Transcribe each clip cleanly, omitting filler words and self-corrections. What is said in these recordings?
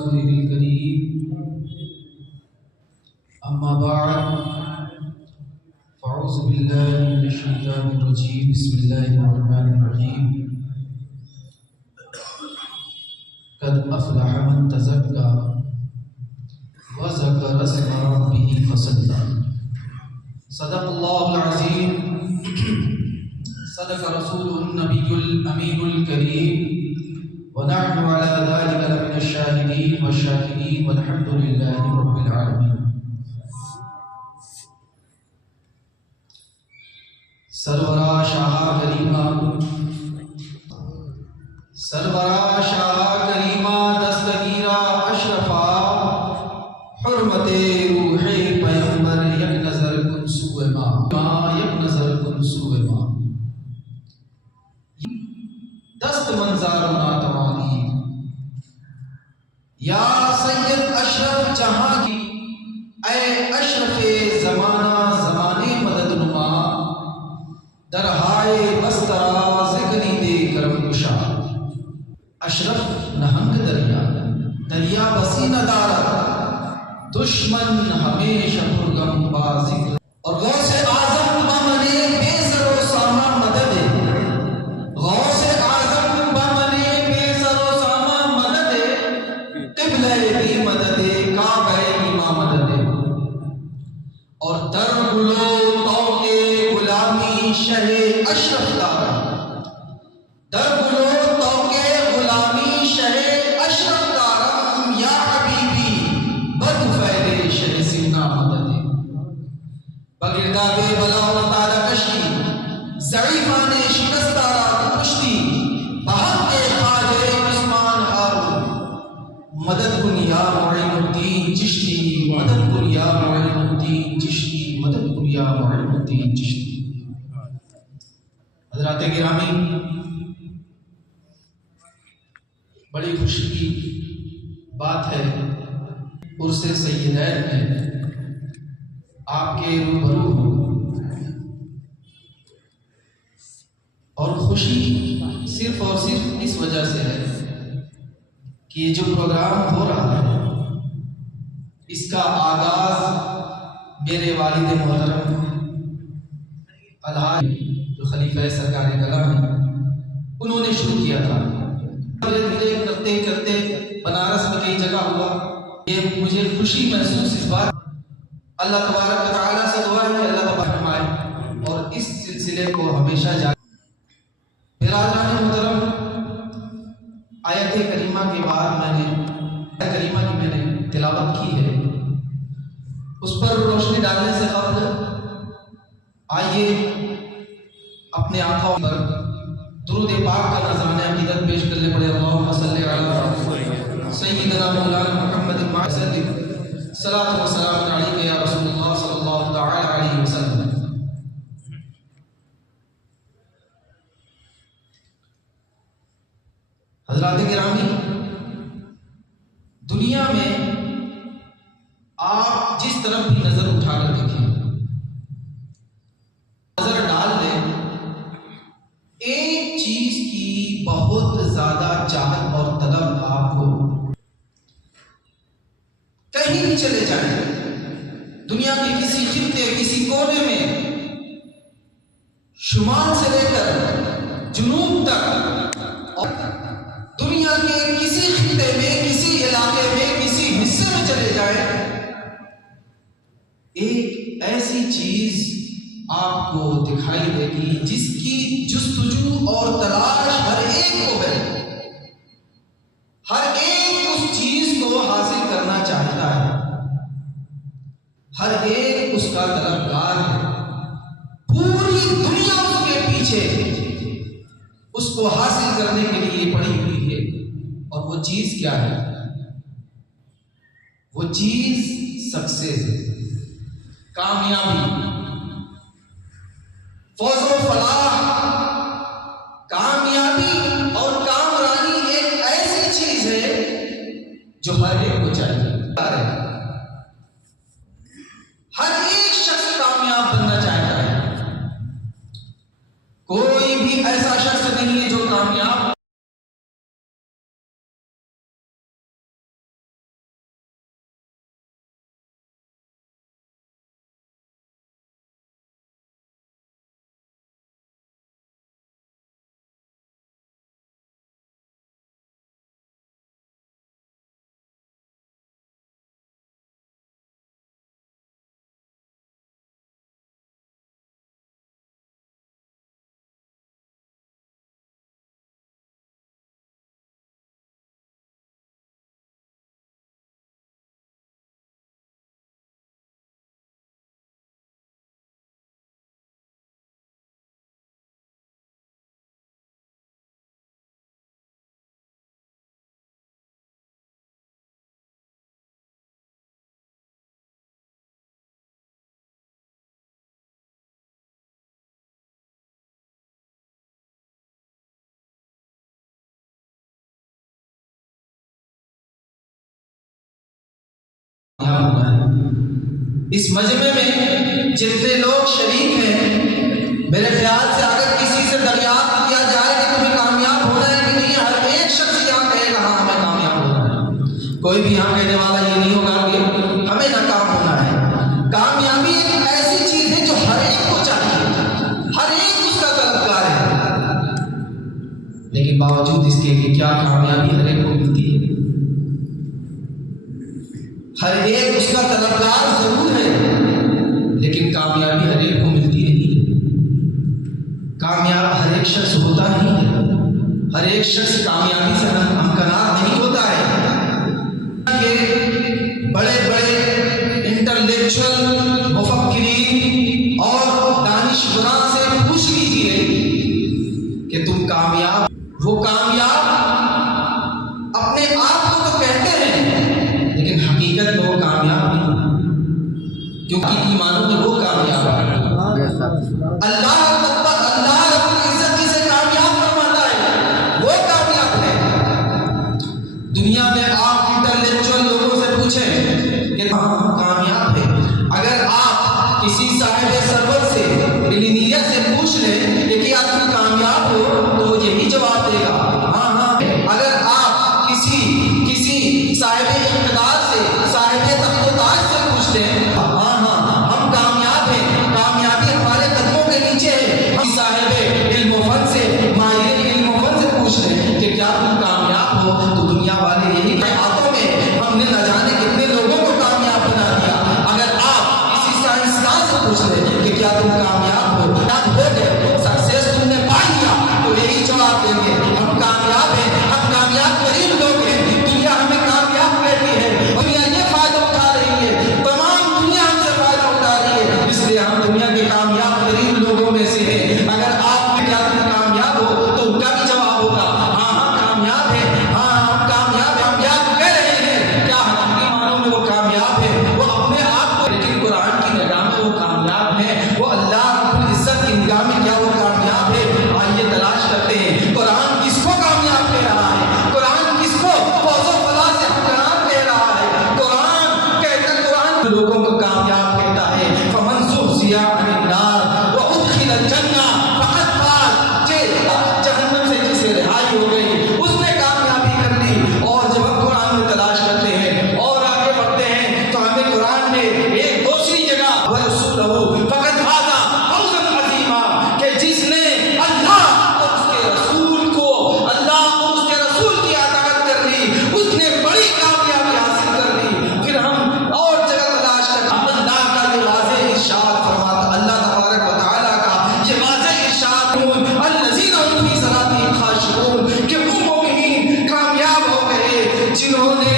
رسوله الكريم أما بعد فأعوذ بالله من الشيطان الرجيم بسم الله الرحمن الرحيم قد أفلح من تزكى وذكر اسم ربه فصلى صدق الله العظيم صدق رسوله النبي الأمين الكريم ونحن على ذلك لمن الشاهدين والشاكرين والحمد لله رب العالمين. سرورا شاہ کریمہ سرورا شاہ کریمہ دستگیرہ اشرفا حرمت روح پیغمبر یک نظر کن سوء ما یک نظر کن سوء ما دست منظار ناتوانی یا سید اشرف جہاں کی اے اشرف زمانہ زمانے مدد نما درہائے بسترا ذکری دے کرم کشا اشرف نہنگ دریا دریا بسی ندارت دشمن ہمیشہ پرگم بازک اور غوث اعظم بمنے بے سر و ساما مدد غوث اعظم بمنے بے سر و ساما مدد قبلہ بھی مدد کعبہ امام مدد اور در گلو توق غلامی شہ اشرف دارا در گلو توق غلامی شہ اشرف دارم یا حبیبی بد فیل شہ سنگا مدد بگردہ بے بلا و تارا کشی ضعیفان شکستارا پشتی بہت کے خواجہ عثمان ہارون مدد کن یا معین الدین چشتی مدد کن یا معین الدین چشتی مدد کن یا معین الدین چشتی. حضرات گرامی، بڑی خوشی کی بات ہے عرس سیدین میں آپ کے روبرو ہوں اور خوشی صرف اور صرف اس وجہ سے ہے کہ یہ جو پروگرام ہو رہا ہے اس کا آغاز میرے والد محترم الحاج جو خلیفہ سرکار کلام ہیں انہوں نے شروع کیا تھا. دھیرے دھیرے کرتے کرتے بنارس میں کئی جگہ ہوا. یہ مجھے خوشی محسوس اس بات اللہ تبارک و تعالیٰ سے دعا ہے کہ اللہ تبارک فرمائے اور اس سلسلے کو ہمیشہ جاری. برادران محترم، آیت کریمہ کے بعد میں نے آیت کریمہ کی میں نے تلاوت کی ہے. اس پر روشنی ڈالنے سے قبل آئیے اپنے آقا پر درود پاک کا نذرانہ عقیدت پیش کرنے پڑے. اللہم صلی علی سیدنا مولانا محمد وسلم صلاۃ و سلام علیک یا رسول اللہ صلی اللہ تعالی علیہ وسلم. حضرات گرامی، دنیا میں آپ جس طرف بھی نظر اٹھا کر دیکھیں، نظر ڈال دیں، ایک چیز کی بہت زیادہ چاہت اور طلب آپ کو کہیں بھی چلے جائیں، دنیا کے کسی خطے کسی کونے میں، شمال سے لے کر جنوب تک، اور دنیا کے کسی خطے میں کسی علاقے میں کسی حصے میں چلے جائیں، ایک ایسی چیز آپ کو دکھائی دے گی جس کی جستجو اور تلاش ہر ایک کو ہے. ہر ایک اس چیز کو حاصل کرنا چاہتا ہے، ہر ایک اس کا طلبگار ہے. پوری دنیا اس کے پیچھے اس کو حاصل کرنے کے لیے پڑی ہوئی ہے. اور وہ چیز کیا ہے؟ وہ چیز سکسیس ہے، کامیابی، فوز و فلاح. کامیابی اور کامرانی ایک ایسی چیز ہے جو ہر ایک کو چاہیے. ہر ایک شخص کامیاب بننا چاہتا ہے. کوئی بھی ایسا شخص نہیں ہے جو کامیاب ہونا ہے۔ اس مجمع میں جتنے لوگ شریک ہیں، میرے خیال سے اگر کسی سے دریافت کیا جائے کہ تمہیں کامیاب ہونا ہے کہ نہیں، ہر ایک شخص یہاں کہے گا ہاں ہمیں کامیاب ہونا ہے۔ کوئی بھی یہاں کہنے والا یہ نہیں ہوگا کہ ہمیں ناکام ہونا ہے۔ کامیابی ایک ایسی چیز ہے جو ہر ایک کو چاہیے، ہر ایک اس کا طلبگار ہے، لیکن باوجود اس کے کہ کیا کامیابی ہر ایک کو ملتی ہے؟ ہر ایک اس کا طلبگار ضرور ہے، لیکن کامیابی ہر ایک کو ملتی نہیں ہے۔ کامیاب ہر ایک شخص ہوتا نہیں ہے، ہر ایک شخص کامیابی سے ہمکنار نہیں ہوتا ہے۔ کہ بڑے بڑے انٹلیکچوئل مفکرین اور دانشوران سے پوچھ لیجیے کہ تم کامیاب، وہ کامیاب اپنے آپ کو تو کہتے ہیں لیکن حقیقت میں وہ کامیاب نہیں، کیونکہ ایمانوں میں وہ کامیاب ہے۔ اللہ رب العزت جسے کامیاب فرماتا ہے وہ کامیاب ہے۔ دنیا میں آپ انٹلیکچوئل لوگوں سے پوچھیں کہ ہم کامیاب ہیں، اگر آپ کسی صاحب سرور سے ملینئر سے پوچھ لیں کہ کیا تم کامیاب ہو تو وہ یہی جواب دے گا ہاں ہاں۔ اگر آپ کسی صاحب اقتدار سے، صاحب تخت و تاج سے پوچھ لیں ہاں ہاں ہم کامیاب ہیں، کامیابی ہمارے قدموں کے نیچے ہے۔ ہم صاحب علم و فن سے، ماہر علم و فن سے پوچھ لیں کہ کیا تم کامیاب ہو تو دنیا والے یہی ہاتھوں میں ہم نے نہ جانے کتنے لوگوں کو کامیاب بنا دیا۔ اگر آپ کسی سائنسدان سے پوچھ لیں کہ کیا تم کامیاب ہو، ہو گئے، سکسیس تم نے پا لیا، تو یہی جواب دیں گے ہم کامیاب ہیں، ہم کامیاب ترین لوگ ہیں۔ دنیا ہمیں کامیاب کہتی ہے، دنیا یہ فائدہ اٹھا رہی ہے، تمام دنیا ہم سے فائدہ اٹھا رہی ہے، اس لیے ہم دنیا کے کامیاب ترین لوگوں میں سے ہیں۔ اگر آپ کیا تم کامیاب ہو تو ان کا بھی جواب ہوگا ہاں ہم کامیاب ہیں، ہاں ہم کامیاب ہیں۔ ہم یاد کہہ رہے ہیں کیا حقیقی معنوں میں وہ کامیاب ہے؟ وہ اپنے آپ کو، لیکن قرآن کی نگاہ میں وہ کامیاب ہے، وہ اللہ رب العزت کی نگاہ میں کیا وہ کامیاب ہے؟ آئیے تلاش کرتے ہیں قرآن کس کو کامیاب کہہ رہا ہے، قرآن کس کو فوز و فلاح سے ہمکنار کہہ رہا ہے۔ قرآن کہتا ہے، قرآن لوگوں کو کامیاب کہتا ہے فمن زحزح عن النار وادخل الجنہ فقد فاز، جہنم سے جسے رہائی ہو گئی اس نے کامیابی کر لی۔ اور جب ہم قرآن میں تلاش کرتے ہیں اور آگے بڑھتے ہیں تو ہمیں قرآن میں ایک دوسری جگہ وَرَسُولَهُ فَقَدْ فَازَ فَوْزًا عَظِيمًا کہ جس نے اللہ اور اس کے رسول کو، اللہ اور اس کے رسول کی اطاعت کر لی، اس نے بڑی کامیابی حاصل کر لی۔ پھر ہم اور جگہ تلاش کرتے ہیں، اللہ کا یہ واضح ارشاد فرماتا، اللہ تبارک و تعالیٰ کا یہ واضح ارشاد الذین هم فی صلاتهم خاشعون کہ وہ مومنین کامیاب ہو گئے جنہوں نے،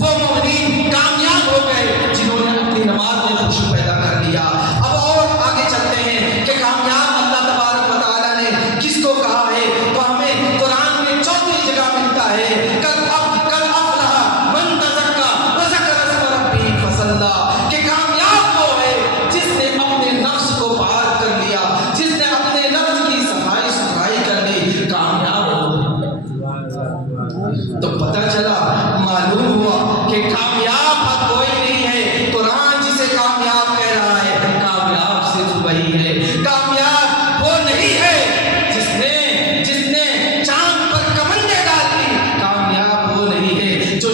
وہ مومنین کامیاب ہو گئے جنہوں نے اپنی نماز میں خشوع پیدا کر لیا۔ اب اور آگے چلتے ہیں کہ کامیاب اللہ تبارک و تعالیٰ نے کس کو کہا ہے، تو ہمیں قرآن میں چوتھی جگہ ملتا ہے قد افلح من تزکا وذکر اسم ربہ فصلی، کہ کامیاب وہ ہے جس نے اپنے نفس کو پاک کر لیا، جس نے اپنے نفس کی صفائی ستھرائی کر لی، کامیاب ہو۔ تو پتہ چلا، معلوم ہوا کہ کامیاب اب کوئی نہیں ہے، قرآن جسے کامیاب کہہ رہا ہے کامیاب صرف وہی ہے۔ کامیاب وہ نہیں ہے جس نے چاند پر کمندیں ڈال دی، کامیاب وہ نہیں ہے جو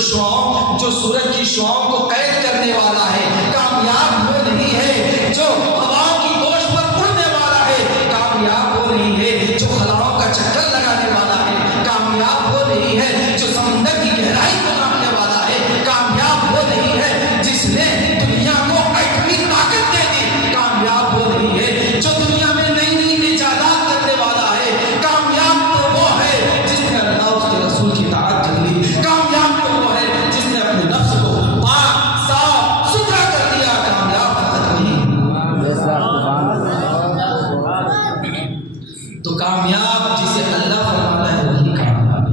سورج کی شعاؤں کو قید کرنے والا ہے، کامیاب وہ نہیں ہے جو ہواؤں کی گوشت پر اڑنے والا ہے، کامیاب وہ نہیں ہے جو خلاؤں کا چکر لگانے والا ہے، کامیاب وہ نہیں ہے جو سمندر کی گہرائی کو ناپنے والا ہے، کامیاب وہ نہیں ہے جس نے دنیا کو ایٹمی طاقت دے دی، کامیاب وہ نہیں ہے جو دنیا میں نئی نئی ایجادات کرنے والا ہے، کامیاب تو وہ ہے جس نے اللہ اس کے رسول کی اطاعت کر لی، کامیاب تو وہ ہے جس نے اپنے نفس کو پاک صاف ستھرا کر دیا، کامیاب فقط وہی۔ تو کامیاب جسے اللہ فرماتا ہے وہی کامیاب۔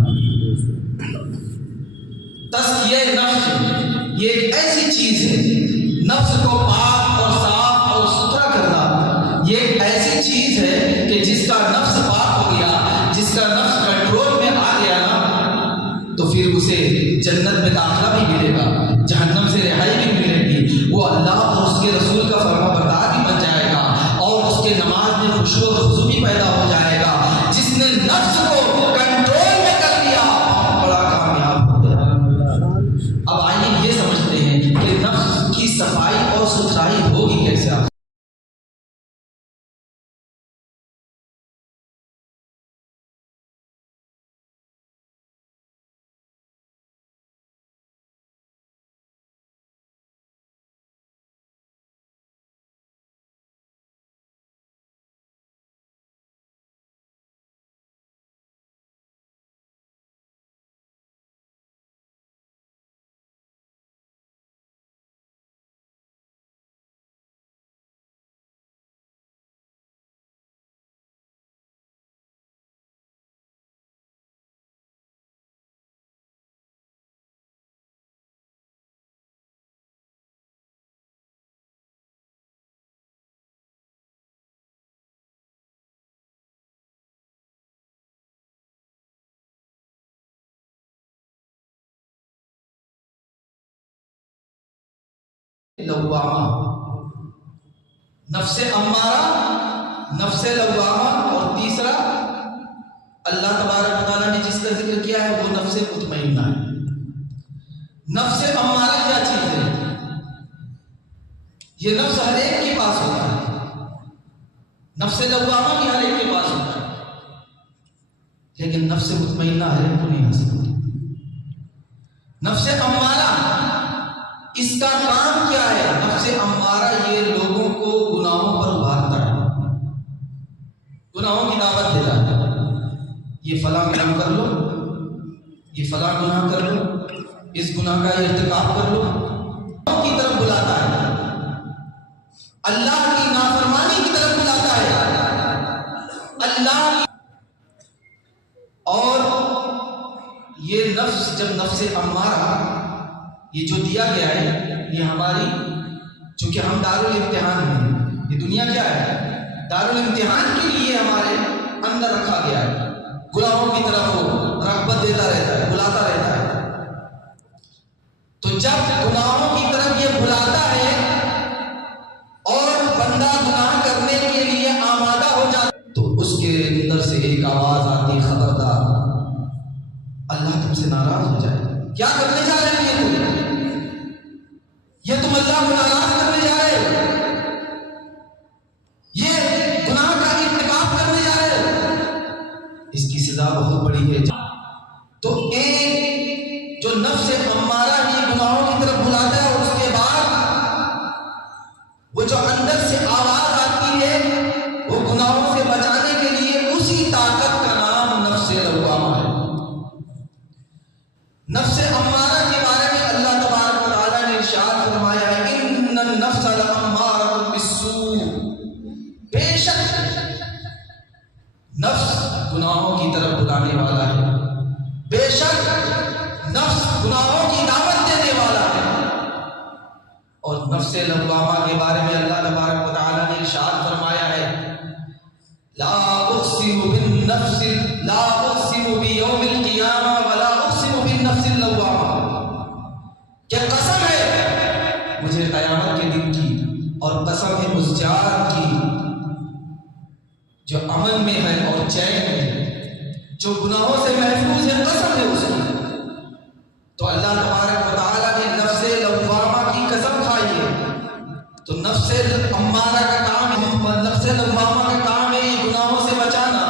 تزکیہ نفس یہ ایک ایسی چیز ہے، نفس کو پاک اور صاف اور ستھرا کرنا یہ ایک ایسی چیز ہے کہ جس کا نفس پاک ہو گیا، جس کا نفس کنٹرول میں آ گیا نا، تو پھر اسے جنت میں داخلہ بھی ملے گا، جہنم سے لوامہ، نفس امارہ، نفس لوامہ، اور تیسرا اللہ تبارک و تعالیٰ نے جس کا ذکر کیا ہے وہ نفس مطمئنہ ہے۔ نفس امارہ کیا چیز ہے؟ یہ نفس ہر ایک کے پاس ہوتا ہے، نفس لوامہ بھی ہر ایک کے پاس ہوتا ہے، لیکن نفس مطمئنہ ہر ایک کو نہیں حاصل ہوتی۔ نفس امارہ اس کا کام کیا ہے؟ نفس امارہ یہ لوگوں کو گناہوں پر ابھارتا ہے، گناہوں کی دعوت دیتا ہے، یہ فلاں گناہ کر لو، یہ فلاں گناہ کر لو، اس گناہ کا ارتکاب کر لو، کی طرف بلاتا ہے، اللہ کی نافرمانی کی طرف بلاتا ہے، اللہ اور یہ نفس جب نفس امارہ یہ جو دیا گیا ہے یہ ہماری، چونکہ ہم دارالامتحان ہیں، یہ دنیا کیا ہے؟ دارالامتحان کے لیے ہمارے اندر رکھا گیا ہے، گناہوں کی طرف وہ رغبت دیتا رہتا ہے، بلاتا رہتا ہے۔ تو جب گناہوں کی طرف یہ بلاتا ہے اور بندہ گناہ کرنے کے لیے آمادہ ہو جاتا ہے تو اس کے اندر سے ایک آواز آتی ہے، خبردار اللہ تم سے ناراض ہو جائے، کیا کرنے جا رہے ہیں یہ تم اللہ کو ناراض کرنے جا رہے ہو، یہ گناہ کا ارتکاب کرنے جا رہے ہو، اس کی سزا بہت بڑی ہے۔ تو ایک جو نفس امارہ یہ گناہوں کی طرف بلاتا ہے اور اس کے بعد وہ جو اندر سے آواز آتی ہے وہ گناہوں سے بچانے کے لیے، اسی طاقت کا نام نفس لوامہ ہے۔ نفس امارہ کے بارے میں اللہ تبارک و تعالیٰ نے ارشاد فرمایا ہے، ان النفس لامارۃ بالسوء، بے شک نفس گناہوں کی طرف بلانے والا ہے، بے شک نفس گناہوں کی دعوت دینے والا ہے۔ اور نفس لوامہ کے بارے میں اللہ تبارک و تعالیٰ نے ارشاد فرمایا ہے، لا اقسم بالنفس، لا اقسم بیوم القیامہ ولا اقسم بالنفس اللوامہ، کہ قسم ہے مجھے قیامت کے دن کی، اور قسم ہے اس جان کی جو امن میں ہے اور چین میں، جو گناہوں سے محفوظ ہے، قسم ہے اس کی۔ تو اللہ تبارک و تعالیٰ نے نفس لوامہ کی قسم کھائی ہے۔ تو نفس امارہ کا کام ہے، نفس لوامہ کا کام ہے یہ گناہوں سے بچانا،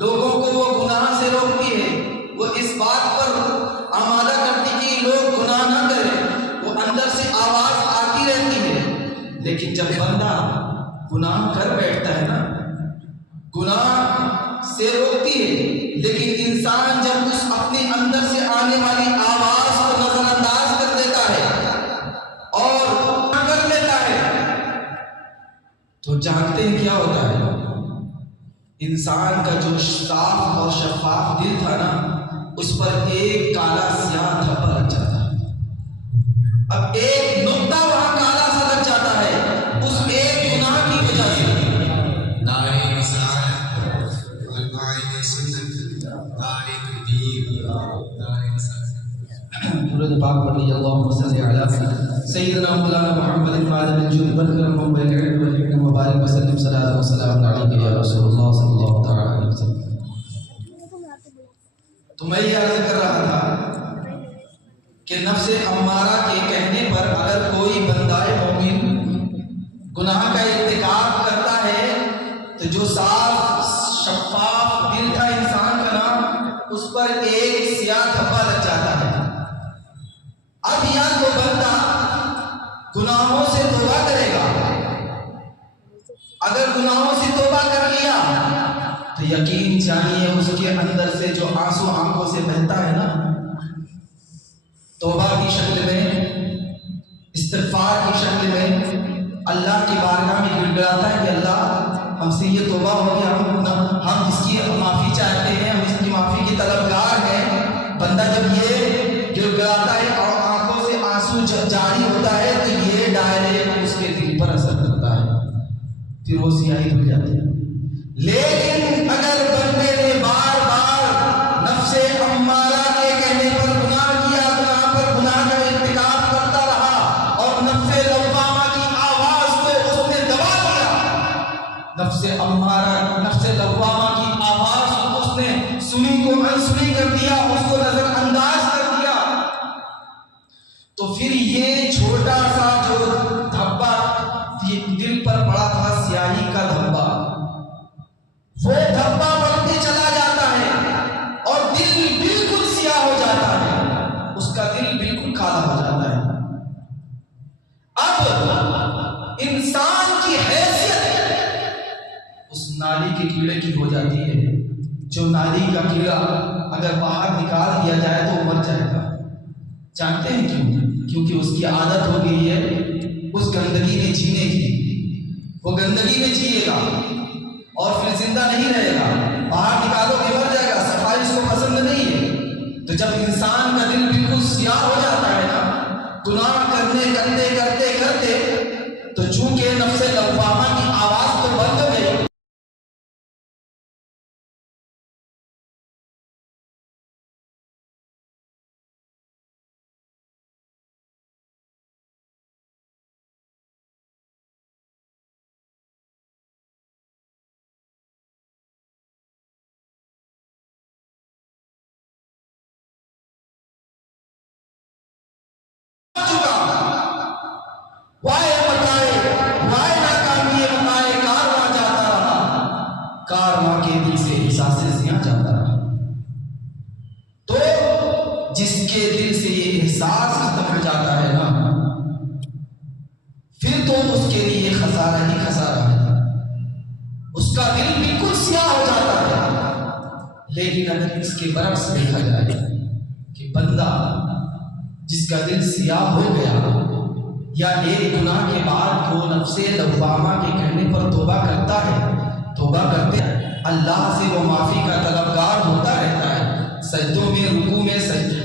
لوگوں کو وہ گناہ سے روکتی ہے، وہ اس بات پر آمادہ کرتی کہ لوگ گناہ نہ کریں، وہ اندر سے آواز آتی رہتی ہے، لیکن جب بندہ گناہ کر بیٹھتا ہے نا، گناہ سے روکتی ہے، لیکن انسان جب اس اپنے اندر سے آنے والی آواز کو نظر انداز کر دیتا ہے اور کر لیتا ہے تو جانتے ہیں کیا ہوتا ہے؟ انسان کا جو صاف اور شفاف دل تھا نا، اس پر ایک کالا سیاہ دھبا لگ جاتا ہے۔ اب ایک نقطہ وہاں کالا سا لگ جاتا ہے اس ایک گناہ کی وجہ سے۔ درود پاک پڑھیے، اللہم صلی علی سیدنا مولانا محمد معدن الجود والکرم والعلم والحکم وبارک وسلم صلاۃ وسلام علیک یا رسول اللہ صلی اللہ تعالی علیہ وسلم۔ تو میں یہ عرض کر رہا تھا کہ نفس امارہ کے کہنے پر اگر کوئی بندہ مومن گناہ کا ارتکاب کرتا ہے تو جو صاف شفاف دل کا انسان کا نام، اس پر ایک سیاہ دھبا لگ جاتا ہے۔ اب یا تو بندہ گناہوں سے توبہ کرے گا، اگر گناہوں سے توبہ کر لیا تو یقین جانیے اس کے اندر سے جو آنسو آنکھوں سے بہتا ہے نا، توبہ کی شکل میں، استغفار کی شکل میں اللہ کی بارگاہ میں گڑگڑاتا ہے کہ اللہ ہم سے یہ توبہ ہو گیا، ہم اس کی معافی چاہتے ہیں، ہم اس کی معافی کی طلبگار ہیں۔ بندہ جب یہ گڑگڑاتا ہے اور آنکھوں سے آنسو جاری ہوتا ہے تو یہ ڈائریکٹ اس کے دل پر اثر کرتا ہے، پھر وہ سیاہی دھل جاتی ہے۔ لیکن اگر بندے نے بار بار نفس امارہ کے کہنے پر گناہ کیا، گناہ پر گناہ کا ارتکاب کرتا رہا اور نفس تو پھر یہ چھوٹا سا جو دھبا دل پر پڑا تھا سیاہی کا دھبا، وہ دھبا بڑھتے چلا جاتا ہے اور دل بالکل سیاہ ہو جاتا ہے، اس کا دل بالکل کالا ہو جاتا ہے۔ اب انسان کی حیثیت اس نالی کے کیڑے کی ہو جاتی ہے، جو نالی کا کیڑا اگر باہر نکال دیا جائے تو مر جائے گا۔ جانتے ہیں کیوں؟ کیونکہ اس کی عادت ہو گئی ہے اس گندگی میں جینے کی، وہ گندگی میں جیے گا اور پھر زندہ نہیں رہے گا، باہر نکالو کہ مر جائے گا، صفائی اس کو پسند نہیں ہے۔ تو جب انسان کا دل بالکل سیاہ ہو جاتا ہے نا، گناہ کرتے تو چونکہ نفس لوامہ کی آواز تو بند ہو گئی، کارواں کے دل سے احساس زیاں جاتا رہا۔ تو جس کے دل سے یہ احساس ختم ہو جاتا ہے نا، پھر تو اس کے لیے خسارہ ہی خسارہ ہے، اس کا دل بالکل سیاہ ہو جاتا ہے۔ لیکن اگر اس کے برعکس دیکھا جائے کہ بندہ جس کا دل سیاہ ہو گیا یا ایک گناہ کے بعد وہ نفس لوامہ کے کہنے پر توبہ کرتا ہے، توبہ کرتے ہیں، اللہ سے وہ معافی کا طلبگار ہوتا رہتا ہے، سجدوں میں، رکوع میں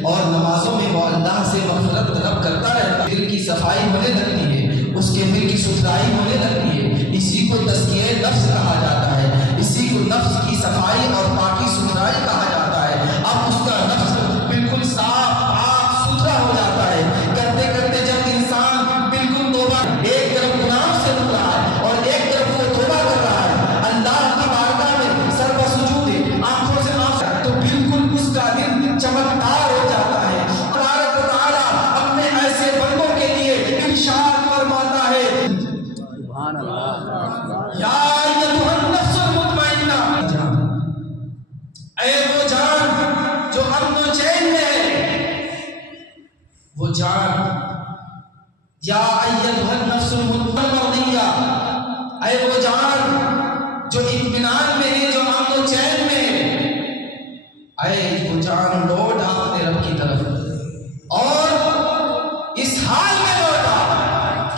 اور نمازوں میں وہ اللہ سے مغفرت طلب کرتا رہتا ہے، دل کی صفائی ہونے لگتی ہے، اس کے دل کی ستھرائی ہونے لگتی ہے۔ اسی کو تزکیہ نفس کہا جاتا ہے، اسی کو نفس کی صفائی اور پاکی ستھرائی کہا جاتا ہے۔ اب اس کا نفس بالکل صاف پاک ستھرا ہو جاتا ہے، کرتے کرتے جب انسان بالکل توبہ، ایک طرف گناہ سے رک رہا ہے اور ایک طرف وہ توبہ کر رہا ہے، اللہ کی بارگاہ میں سر بسجود آنکھوں سے آنکھ، تو بالکل اس کا دل چمکدار ہو جاتا ہے۔ تبارک و تعالیٰ اپنے ایسے بندوں کے لیے ارشاد فرماتا ہے، سبحان اللہ، یا ایھا النفس المطمئنہ، اے وہ جان جو امن و چین میں ہے، وہ جان، یا ایھا النفس المطمئنہ، اے وہ جان جو اطمینان میں ہے، جو امن و چین میں ہے، اے وہ جان لوٹ اپنے رب کی طرف اور اس حال میں لوٹا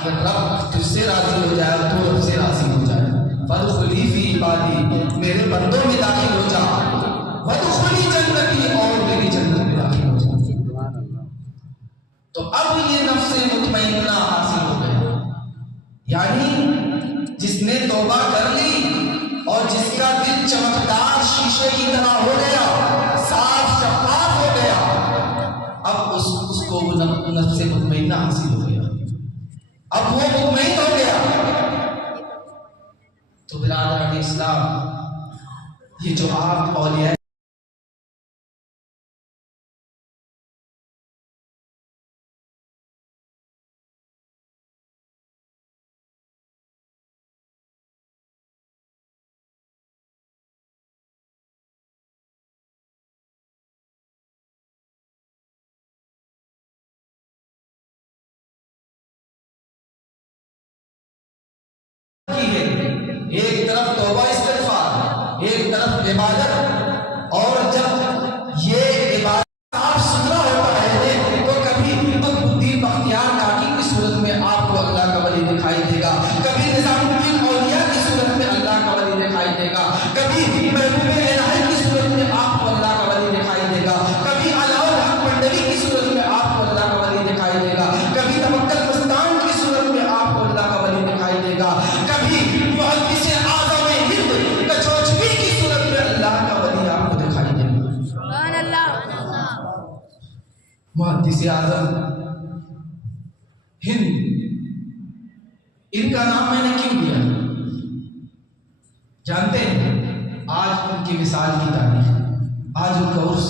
کہ رب تجھ سے راضی ہو جائے، تو رب سے راضی ہو جائے۔ فادخلی فی عبادی، میرے بندوں میں داخل ہو جا، وادخلی جنتی، اور میری جنت میں داخل ہو جا۔ تو اب یہ نفس مطمئنہ حاصل ہو گیا، یعنی جس نے توبہ کر لی اور جس کا دل چمکدار شیشے کی طرح ہو گیا، صاف شفاف ہو گیا، اب اس کو وہ نفس مطمئنہ حاصل ہو گیا، اب وہ مطمئن ہو گیا۔ تو برادران اسلام، یہ جو آپ اولیاء ایک طرف توبہ استغفار، ایک طرف عبادت، اور جب یہ عبادت صاف ستھرا ہوتا ہے تو کبھی الدین بختیار کاکی کی صورت میں آپ کو اللہ کا ولی دکھائی دے گا، کبھی نظام الدین اولیاء کی صورت میں اللہ کا ولی دکھائی دے گا، کبھی محبوب الہی کی صورت میں آپ کو اللہ کا ولی دکھائی دے گا، کبھی علاؤ الحق پنڈوی کی صورت میں آپ کو اللہ کا ولی دکھائی دے گا، کبھی توکل مستان کی صورت میں آپ کو اللہ کا ولی دکھائی دے گا، کبھی محدث اعظم ہند کچوچوی کی صورت میں اللہ کا ولی آپ کو دکھائی دے گا۔ سبحان اللہ، محدث اعظم ہند، ان کا نام میں نے کیوں لیا جانتے ہیں؟ آج ان کی مثال کی تاریخ، آج ان کا عرس،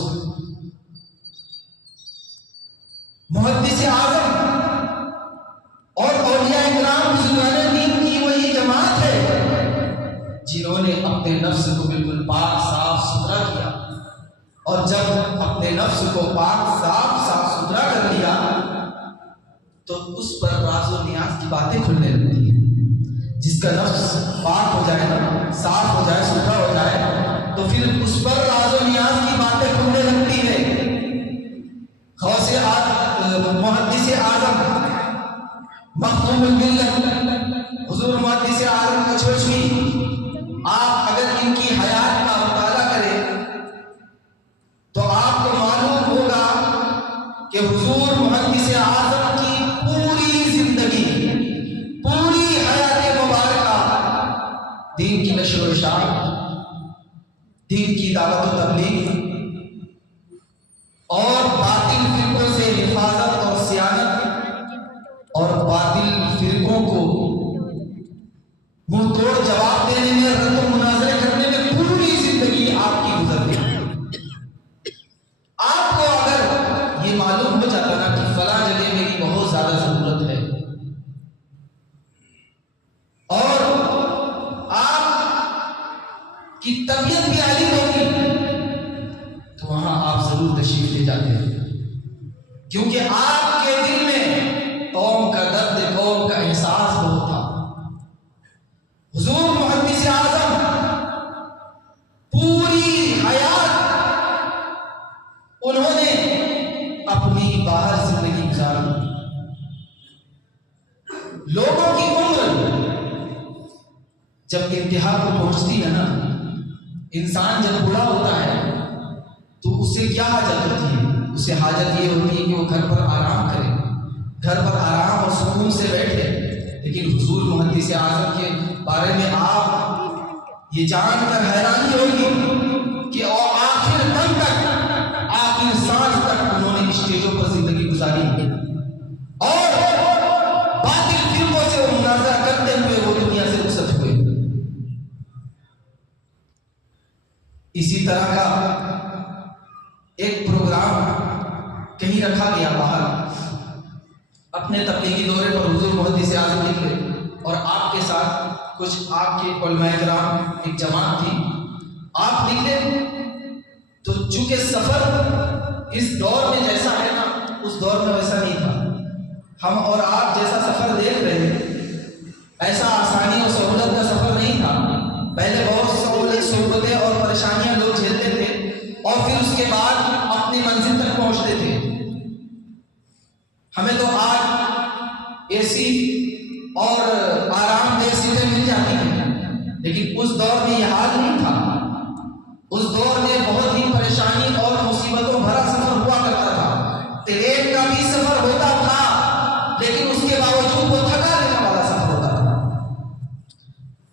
محدث اعظم اور اولیاء کرام بزرگان دین کی وہی جماعت ہے جنہوں نے اپنے نفس کو بالکل پاک صاف ستھرا کیا، اور جب اپنے نفس کو پاک صاف ستھرا کر لیا تو اس پر راز و نیاز کی باتیں کھلنے لگتی ہیں۔ جس کا نفس پاک ہو جائے نا، صاف ہو جائے، ستھرا ہو جائے، تو پھر اس پر راز و نیاز کی باتیں کھلنے لگتی ہے۔ غوث محدث اعظم مختوم الملت حضور محدث اعظم کچھوچوی، آپ اگر ان کی حیات کا مطالعہ کریں تو آپ کو معلوم ہوگا کہ حضور محدث اعظم کی پوری زندگی، پوری حیات مبارکہ دین کی نشر و اشاعت، دین کی دعوت و تبلیغ اور باطل فرقوں سے حفاظت اور صیانت، اور باطل فرقوں کو منہ توڑ جواب دینے میں، رد و مناظرے کرنے میں پوری زندگی آپ کی گزر گئی۔ آپ کو اگر یہ معلوم ہو جاتا نا کہ فلاں جگہ میری بہت زیادہ ضرورت ہے، اور آپ کی طبیعت بھی عالی ہوگی، تو وہاں آپ ضرور تشریف لے جاتے ہیں، کیونکہ آپ کے دل میں قوم کا درد، قوم کا احساس بہت تھا۔ حضور محدث اعظم پوری حیات انہوں نے اپنی باہر زندگی گزاری۔ لوگوں کی عمر جب انتہا کو پہنچتی ہے نا، انسان جب بوڑھا ہوتا ہے تو اسے کیا حاجت ہوتی ہے؟ اسے حاجت یہ ہوتی ہے کہ وہ گھر پر آرام کرے، گھر پر آرام اور سکون سے بیٹھے۔ لیکن حضور محدث اعظم کے بارے میں آپ یہ جان کر حیرانی ہوگی کہ آخر دم تک، آخر سانس تک انہوں نے اسٹیجوں پر زندگی گزاری، اور باطل فرقوں سے مناظرہ کرتے ہوئے وہ دنیا سے رخصت ہوئے۔ اسی طرح کا ایک پروگرام کہیں رکھا گیا باہر، اپنے تبلیغی دورے پر حضور محدث اعظم نکلے، اور آپ کے ساتھ کچھ آپ کے علماء کرام، ایک جماعت تھی۔ آپ نکلے تو چونکہ سفر اس دور میں جیسا ہے نا، اس دور میں ویسا نہیں تھا۔ ہم اور آپ جیسا سفر دیکھ رہے ہیں، ایسا آسانی اور سہولت کا سفر نہیں تھا۔ پہلے بہت صعوبتیں اور پریشانیاں لوگ جھیلتے تھے، اور پھر اس کے بعد اپنی منزل تک پہنچتے تھے۔ ہمیں تو آج اے سی اور آرام دہ سیٹیں مل جاتی ہیں، لیکن اس دور میں یہ حال نہیں تھا۔ اس دور میں بہت ہی پریشانی اور مصیبتوں بھرا سفر ہوا کرتا تھا۔ ٹرین کا بھی سفر ہوتا تھا، لیکن اس کے باوجود وہ تھکا دینے والا سفر ہوتا تھا،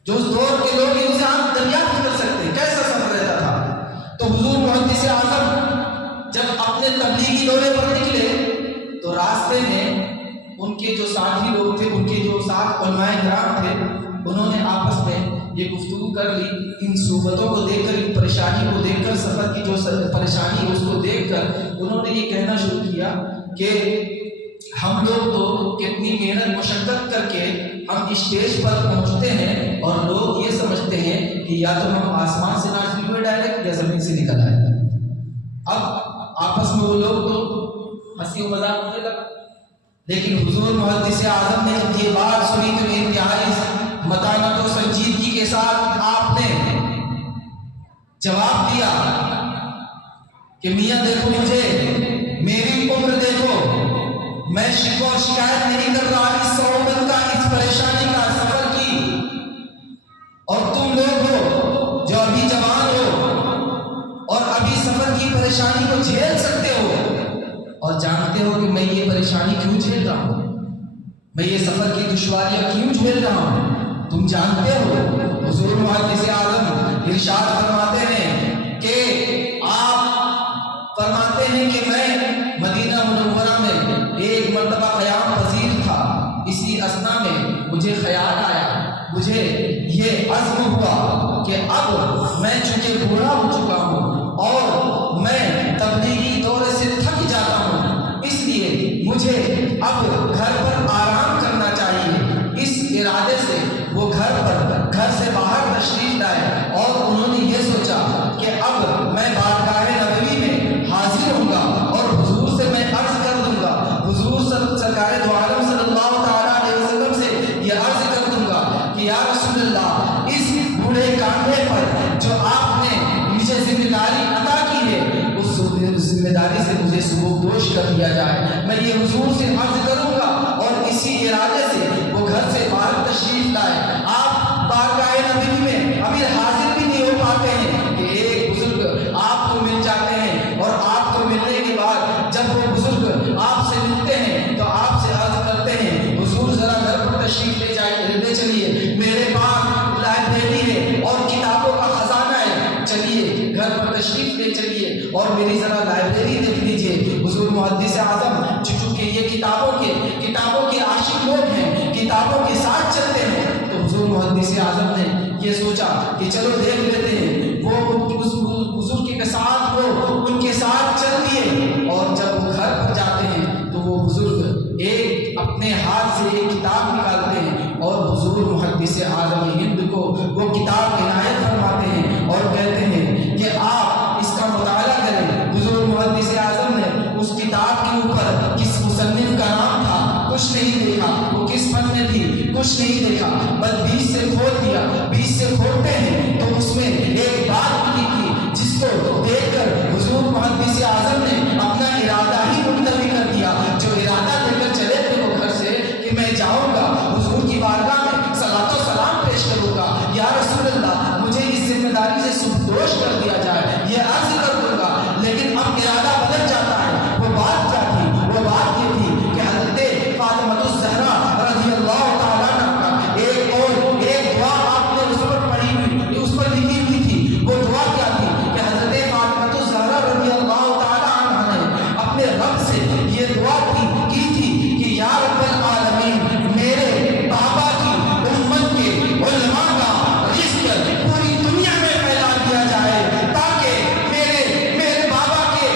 جو اس دور کے لوگ انسان دریافت کر سکتے کیسا سفر رہتا تھا۔ تو حضور محدث اعظم جب اپنے تبلیغی دورے پر نکلے تو راستے میں ان کے جو ساتھی لوگ تھے، ان کے جو ساتھ علماء کرام تھے، انہوں نے آپس میں یہ گفتگو کر لی۔ ان صعوبتوں کو دیکھ کر، ان پریشانی کو دیکھ کر، سفر کی جو پریشانی ہے اس کو دیکھ کر انہوں نے یہ کہنا شروع کیا کہ ہم لوگ تو کتنی محنت مشقت کر کے ہم اسٹیج پر پہنچتے ہیں، اور لوگ یہ سمجھتے ہیں کہ یا تو ہم آسمان سے نازل ہوئے ڈائریکٹ، یا زمین سے نکل آئے۔ اب آپس میں وہ لوگ تو ہنسی و مذاق ہونے لگا، لیکن حضور محدث اعظم نے جب یہ بات سنی تو انتہائی متانت و سنجیدگی کے ساتھ آپ نے جواب دیا کہ میاں دیکھو، مجھے میری عمر دیکھو، میں شکوہ و شکایت نہیں کر رہا اس صعوبت کا، اس پریشانی کا، سفر کی، اور تم لوگ ہو جو ابھی جوان ہو اور ابھی سفر کی پریشانی کو جھیل سکتے ہو، اور جانتے ہو کہ میں یہ پریشانی کیوں جھیل رہا ہوں، میں یہ سفر کی دشواریاں کیوں جھیل رہا ہوں، تم جانتے ہو۔ حضور محدث اعظم ارشاد فرماتے ہیں کہ آپ فرماتے ہیں کہ میں مدینہ منورہ میں ایک مرتبہ قیام پذیر تھا، اسی اثنا میں مجھے خیال آیا، مجھے یہ عزم ہوا کہ اب میں چونکہ بوڑھا ہو چکا ہوں اور میں تبلیغی دورے سے تھک جاتا ہوں، اس لیے مجھے اب گھر پر آرام کرنا چاہیے۔ اس ارادے سے وہ گھر سے باہر تشریف لائے اور انہوں نے یہ سوچا کہ اب میں بارگاہ نبوی میں حاضر ہوں گا اور حضور سے میں عرض کر دوں گا، حضور سرکار دو عالم صلی اللہ تعالیٰ علیہ وسلم سے یہ عرض کر دوں گا کہ یا رسول اللہ، اس بوڑھے کاندھے پر جو آپ نے مجھے ذمہ داری عطا کی ہے، اس ذمہ داری سے مجھے سبکدوش کر دیا جائے۔ میں یہ حضور سے عرض کروں گا اور اسی ارادے سے وہ گھر سے باہر تشریف لائے۔ آپ بارگاہ نبی میں ابھی حاضر بھی نہیں ہو پاتے ہیں کہ ایک بزرگ آپ کو مل جاتے ہیں، اور آپ کو ملنے کے بعد جب وہ بزرگ آپ سے ملتے ہیں تو آپ سے عرض کرتے ہیں حضور ذرا گھر پر تشریف لے چلیے، میرے پاس لائبریری ہے اور کتابوں کا خزانہ ہے، چلیے گھر پر تشریف لے چلیے اور میری ذرا لائبریری دیکھ لیجیے۔ حضور محدث اعظم چونکہ یہ کتابوں کے عاشق لوگ ہیں، کتابوں کے ساتھ چلتے ہیں، تو حضور محدث اعظم نے یہ سوچا کہ چلو دیکھ لیتے ہیں۔ وہ اس بزرگ کے ساتھ وہ ان کے ساتھ چل دیے، اور جب وہ گھر پر جاتے ہیں تو وہ بزرگ ایک اپنے ہاتھ سے ایک کتاب نکالتے ہیں اور حضور محدث اعظم ہند کو وہ کتاب عنایت فرماتے ہیں اور کہتے ہیں کہ آپ اس کا مطالعہ کریں۔ حضور محدث اعظم نے اس کتاب کے اوپر کس مصنف کا نام تھا کچھ نہیں دیکھا، وہ کس فن میں تھی کچھ نہیں دیکھا، بس بیچ سے کھول دیا۔ بیچ سے کھولتے ہیں تو اس میں ایک بات لکھی تھی جس کو دیکھ کر حضور محدث اعظم نے اپنا ارادہ ہی ملتوی کر دیا۔ جو ارادہ لے کر چلے تھے وہ گھر سے کہ میں جاؤں گا حضور کی بارگاہ میں صلاۃ و سلام پیش کروں گا، یا رسول اللہ مجھے اس ذمہ داری سے سبکدوش کر دیا جائے، یہ عرض کر دوں گا، لیکن اب ارادہ بدل جاتا ہے۔ وہ بات کیا تھی؟ وہ بات یہ تھی کہ حضرت فاطمہ الزہرا رضی اللہ تعالیٰ عنہ کا ایک دعا آپ نے اس پر پڑھی ہوئی، اس پر لکھی ہوئی تھی۔ وہ دعا کیا تھی کہ حضرت فاطمہ الزہرا رضی اللہ تعالیٰ عنہ نے اپنے رب سے یہ دعا کی تھی کہ یا رب العالمین، میرے بابا کی امت کے علماء کا رزق پوری دنیا میں پھیلا دیا جائے، تاکہ میرے بابا کے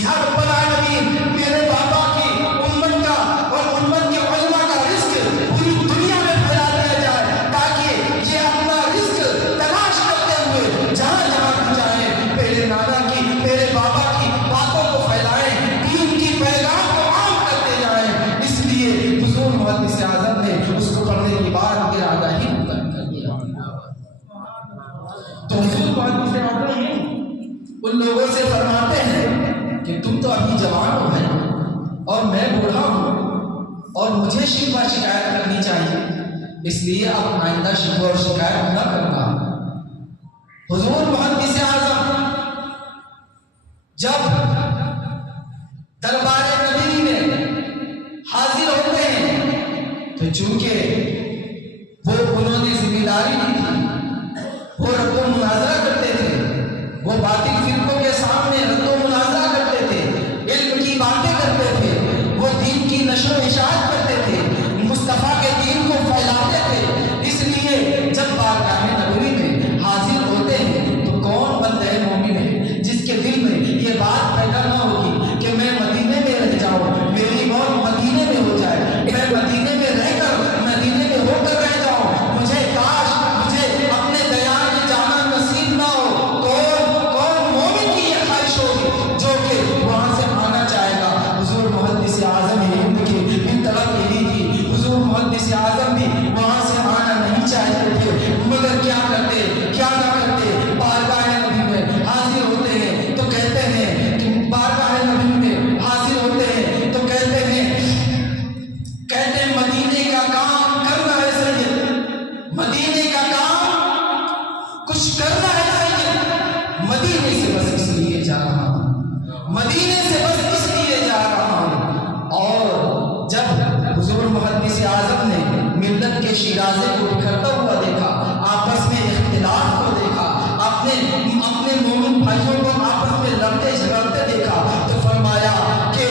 یا رب العالمین میرے بابا کی امت کا اور امت کے علماء کا رزق پوری دنیا میں پھیلا دیا جائے، تاکہ یہ اپنا رزق تلاش کرتے ہوئے جہاں جہاں بھی جائیں میرے نانا کی میرے بابا کی باتوں کو پھیلائیں، دین کی پیغام کو عام کرتے جائیں۔ اس لیے حضور محدث اعظم نے اس کو پڑھنے کے بعد ارادہ ہی مطلب کر دیا۔ تو حضور محدث اعظم ان لوگوں سے فرماتے ہیں کہ تم تو ابھی جوان ہو ہیں اور میں بوڑھا ہوں اور مجھے شکوہ شکایت کرنی چاہیے، اس لیے اب آئندہ شکوہ اور شکایت نہ کرنا۔ حضور محدث اعظم جب دربار نبی میں حاضر ہوتے ہیں تو چونکہ انہوں نے ذمہ داری لی تھی، وہ رد و مناظرہ کرتے تھے، وہ باطل فرقوں کے سامنے رد و مناظرہ کرتے تھے، علم کی باتیں کرتے تھے، وہ دین کی نشر و اشاعت کرتے تھے، مصطفیٰ کے دین کو پھیلاتے تھے۔ اس لیے جب بارگاہ نبوی میں حاضر ہوتے ہیں تو کون بندہ مومن ہے جس کے دل میں یہ بات پیدا نہ ہوگی کہ میں مدینے میں رہ جاؤں، میری موت مدینے میں ہو جائے، میں مدینے میں رہ کر مدینے میں ہو کر رہ جاؤں، مجھے کاش مجھے اپنے دیار میں جانا نصیب نہ ہو۔ کون مومن کی یہ خواہش ہوگی جو کہ وہاں سے آنا چاہے گا؟ حضور محدث اعظم ہند کی بھی طرف یہی تھی، حضور محدث اعظم بھی وہاں سے آنا نہیں چاہتے تھے، مگر کیا کرتے کیا نہ کرتے، بارگاہ نبی میں حاضر ہوتے ہیں تو کہتے ہیں کہ بارگاہ نبی میں حاضر ہوتے ہیں تو کہتے ہیں مدینے کا کام کرنا ہے سید، مدینے کا کام کچھ کرنا ہے سید، مدینے سے بس اس لیے جا رہا ہوں، مدینے سے بس اس لیے جا رہا ہوں۔ اور جب حضور محدث اعظم نے ملت کے شیرازے کو بکھرتا ہوا دیکھا، آپس میں اختلاف کو دیکھا، اپنے مومن بھائیوں کو آپس میں لڑتے جھگڑتے دیکھا، تو فرمایا کہ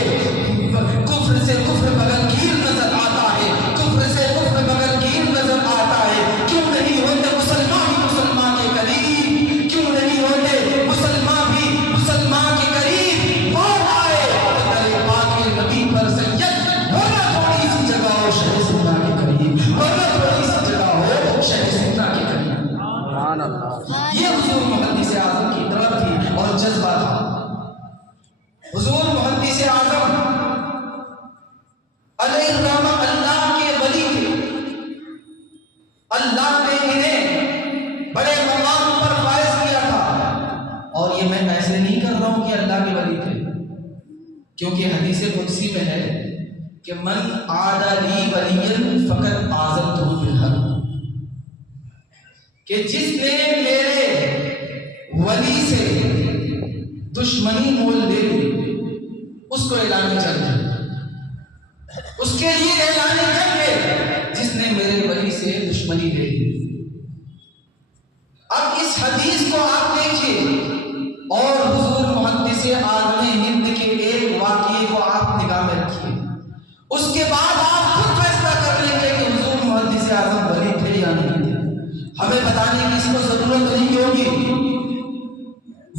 کفر سے کفر بغیر نظر آتا ہے، کفر سے کفر بغیر نظر آتا ہے، کیوں نہیں ہوتے مسلمان بھی مسلمان کے قریب، کیوں نہیں ہوتے مسلمان بھی مسلمان کے قریب، اور آئے پاک نبی پر سے اللہ کے ولی تھے، کیونکہ حدیث قدسی میں ہے کہ من عادى لي وليا فقد آذنته بالحرب، کہ جس نے میرے ولی سے دشمنی مول لے لی اس کو اعلان جنگ ہے، اس کے لیے اعلان جنگ ہے جس نے میرے ولی سے دشمنی لے لی۔ اب اس حدیث کو آپ دیکھیے اور حضور محدث اعظم ہند کے ایک واقعے کو آپ نگاہ میں رکھیے، اس کے بعد آپ خود فیصلہ کر لیں گے کہ حضور محدث اعظم ولی تھے یا نہیں تھے۔ ہمیں بتانے کی اس کو ضرورت نہیں ہوگی،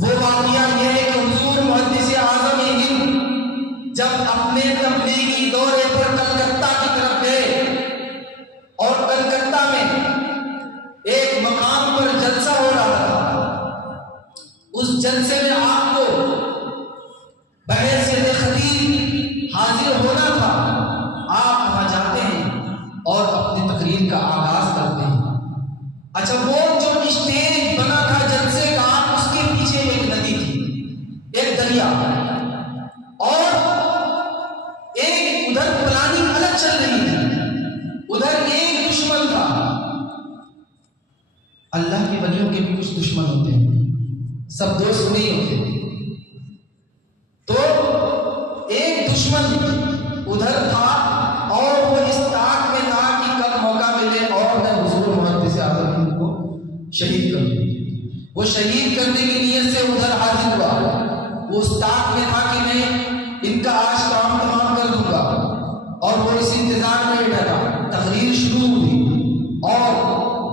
وہ واقعہ یہ ہے کہ حضور محدث اعظم ہند جب اپنے تبلیغی دورے پر کلکتہ کی طرف گئے اور کلکتہ میں ایک مقام پر جلسہ ہو رہا تھا، اس جلسے میں آپ کو بحیثیت خطیب حاضر ہونا تھا، آپ وہاں جاتے ہیں اور اپنی تقریر کا آغاز کرتے ہیں۔ اچھا، وہ جو اسٹیج بنا تھا جلسے کا، اس کے پیچھے ایک ندی تھی، ایک دریا، اور ایک ادھر پلاننگ الگ چل رہی تھی، ادھر ایک دشمن تھا۔ اللہ کے ولیوں کے بھی کچھ دشمن ہوتے ہیں، سب دوست نہیں ہوتے۔ تو ایک دشمن ادھر تھا اور وہ اس طاق میں تھا کہ کب موقع ملے اور میں حضور محدث اعظم کو شہید کر دوں۔ وہ شہید کرنے کی نیت سے ادھر حاضر ہوا، وہ اس طاق میں تھا کہ میں ان کا آج کام تمام کر دوں گا، اور وہ اس انتظار میں بیٹھا تھا۔ تقریر شروع ہوئی اور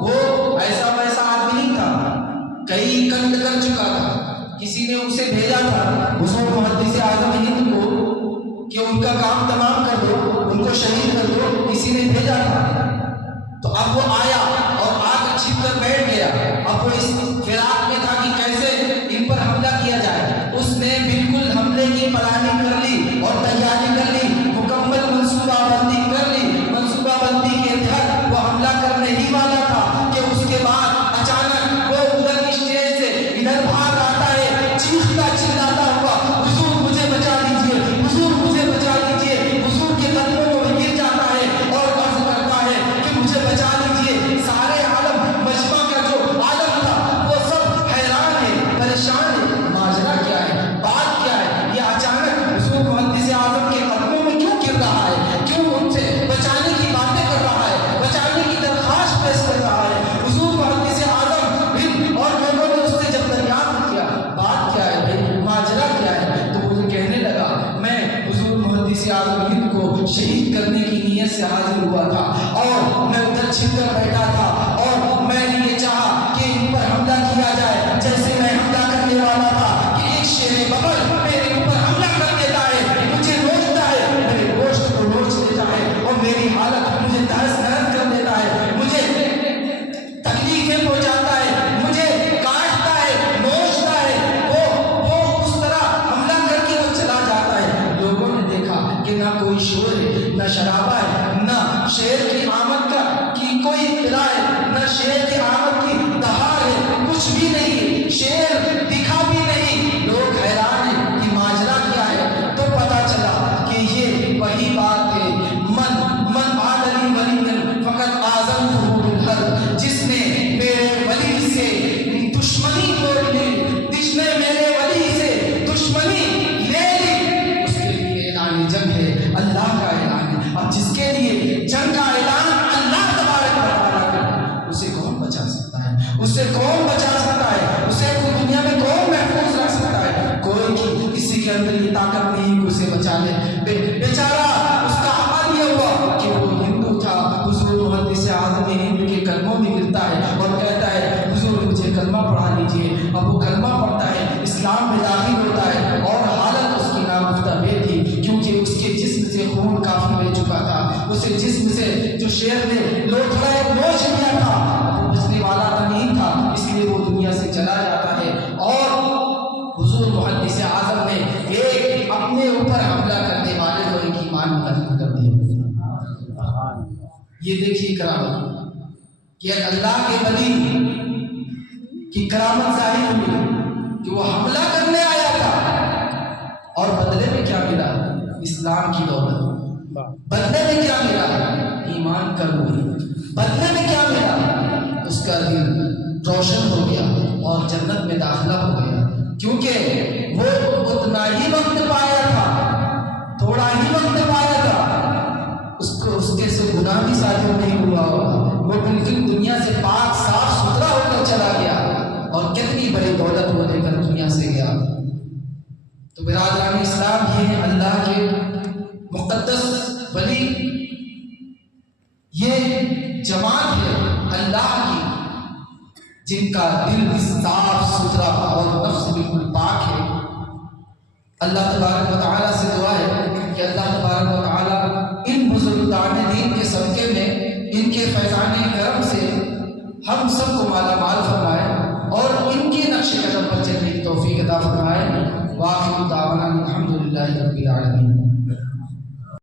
وہ ایسا ویسا آدمی نہیں تھا، کئی کنڈ کر چکا تھا، کسی نے اسے بھیجا تھا حضور محدث اعظم ہند کو کہ ان کا کام تمام کر دو، ان کو شہید کر دو، کسی نے بھیجا تھا۔ تو اب وہ آیا اور آ کر چھپ کر بیٹھ گیا۔ اب وہ اس فراق میں تھا کہ کیسے ان پر حملہ کیا جائے۔ اس نے بالکل حملے کی پلاننگ کر لی اور تیاری کر لی، مکمل منصوبہ بندی کر لی۔ منصوبہ بندی کے تحت وہ حملہ کرنے ہی والا تھا کہ اس کے بعد اچانک وہ ادھر اسٹیج سے ادھر بھاگ آتا ہے، چیختا چلاتا ہوا، حضور مجھے بچا لیجیے، حضور مجھے بچا لیجیے۔ حضور کے قدموں میں گر جاتا ہے اور عرض کرتا ہے کہ مجھے بچا لیجیے۔ سارے عالم، مجمع کا جو عالم تھا وہ سب حیران ہے، پریشان ہے، ماجرا کیا ہے، بات کیا ہے، یہ اچانک حضور محدث اعظم کے قدموں میں کیوں گر رہا ہے، کیوں ان سے بچانے کی باتیں کر رہا ہے، بچانے کی درخواست پیش کر رہا ہے۔ حضور محدث اعظم ہند اور لوگوں نے اس سے جب دریافت کیا بات کیا ہے بھائی، ماجرا کیا ہے، تو وہ کہنے لگا میں حضور محدث اعظم ہند کو شہید کرنے کی نیت سے حاضر ہوا تھا اور میں ادھر چھپ کر بیٹھا تھا اور میں نے یہ چاہا کہ ان پر حملہ کیا جائے۔ جیسے میں حملہ کرنے والا تھا کہ ایک شیر ببر میرے اوپر حملہ کر دیتا ہے، مجھے نوچتا ہے، میرے گوشت کو نوچ دیتا ہے اور میری حالت مجھے تہس نہس کر دیتا ہے، مجھے تکلیفیں پہنچاتا ہے، مجھے کاٹتا ہے، نوچتا ہے۔ وہ اس طرح حملہ کر کے وہ چلا جاتا ہے۔ لوگوں نے دیکھا کہ نہ کوئی شور ہے، نہ شرابہ ہے، نہ شیر کی آمد کی کوئی اطلاع ہے، نہ شیر کی آمد کی دہار ہے، کچھ بھی نہیں، شیر دکھا بھی نہیں۔ لوگ حیران ہیں کہ ماجرا کیا ہے، تو پتا چلا کہ یہ وہی بات ہے، من عاد لی ولیا فقد آذنته بالحرب، جس نے میرے ولی سے دشمنی توڑ لی، جس نے میرے ولی سے دشمنی لے لی، اس کے لیے اعلان جنگ ہے، اللہ کا اعلان ہے۔ اب جس کے لیے جنگ کا اعلان اللہ تبارک و تعالیٰ کرے، اسے کون بچا سکتا ہے، اسے کون بچا سکتا ہے، اسے کوئی دنیا میں کون محفوظ رکھ سکتا ہے؟ کوئی کسی کے اندر یہ طاقت نہیں کہ اسے بچا لے۔ بیچارہ اس کا حال یہ ہوا کہ وہ ہندو تھا، حضور محدث اعظم ہند کے قدموں میں گرتا ہے اور کہتا ہے حضور مجھے کلمہ پڑھا لیجیے۔ اب وہ کلمہ پڑھتا ہے، اسلام میں داخل ہوتا ہے، اور حالت اس کی ناگفتہ بے تھی کیونکہ اس کے جسم سے خون کافی بہ چکا تھا، اسے جسم سے جو شیر نے لوٹھڑا ایک نوچ لیا تھا، وہ بچنے والا تو نہیں تھا، اس لیے وہ دنیا سے چلا جاتا ہے۔ اور حضور محدث اعظم نے ایک اپنے اوپر حملہ کرنے والے کو ایک ایمان منتقل کر دیا۔ یہ دیکھیے کرامت کہ اللہ کے ولی کی کرامت ظاہر ہوئی کہ وہ حملہ کرنے آیا تھا اور بدلے میں کیا ملا؟ اسلام کی دولت۔ بدلے میں کیا ملا؟ ایمان کا نور۔ بدلے میں کیا ملا؟ اس کا دل روشن ہو گیا اور جنت میں داخلہ ہو گیا، کیونکہ وہ اتنا ہی وقت پایا تھا، تھوڑا ہی وقت پایا تھا، اس کے سے گناہ بھی ساتھ نہیں ہوا ہوگا، وہ بالکل دنیا سے پاک صاف ستھرا ہو کر چلا گیا اور کتنی بڑی دولت وہ لے کر دنیا سے گیا۔ تو برادران اسلام، یہ ہے اللہ کے مقدس ولی، یہ جماعت ہے اللہ کی جن کا دل بھی صاف ستھرا اور نفس بالکل پاک ہے۔ اللہ تبارک و تعالیٰ سے دعا ہے کہ اللہ تبارک و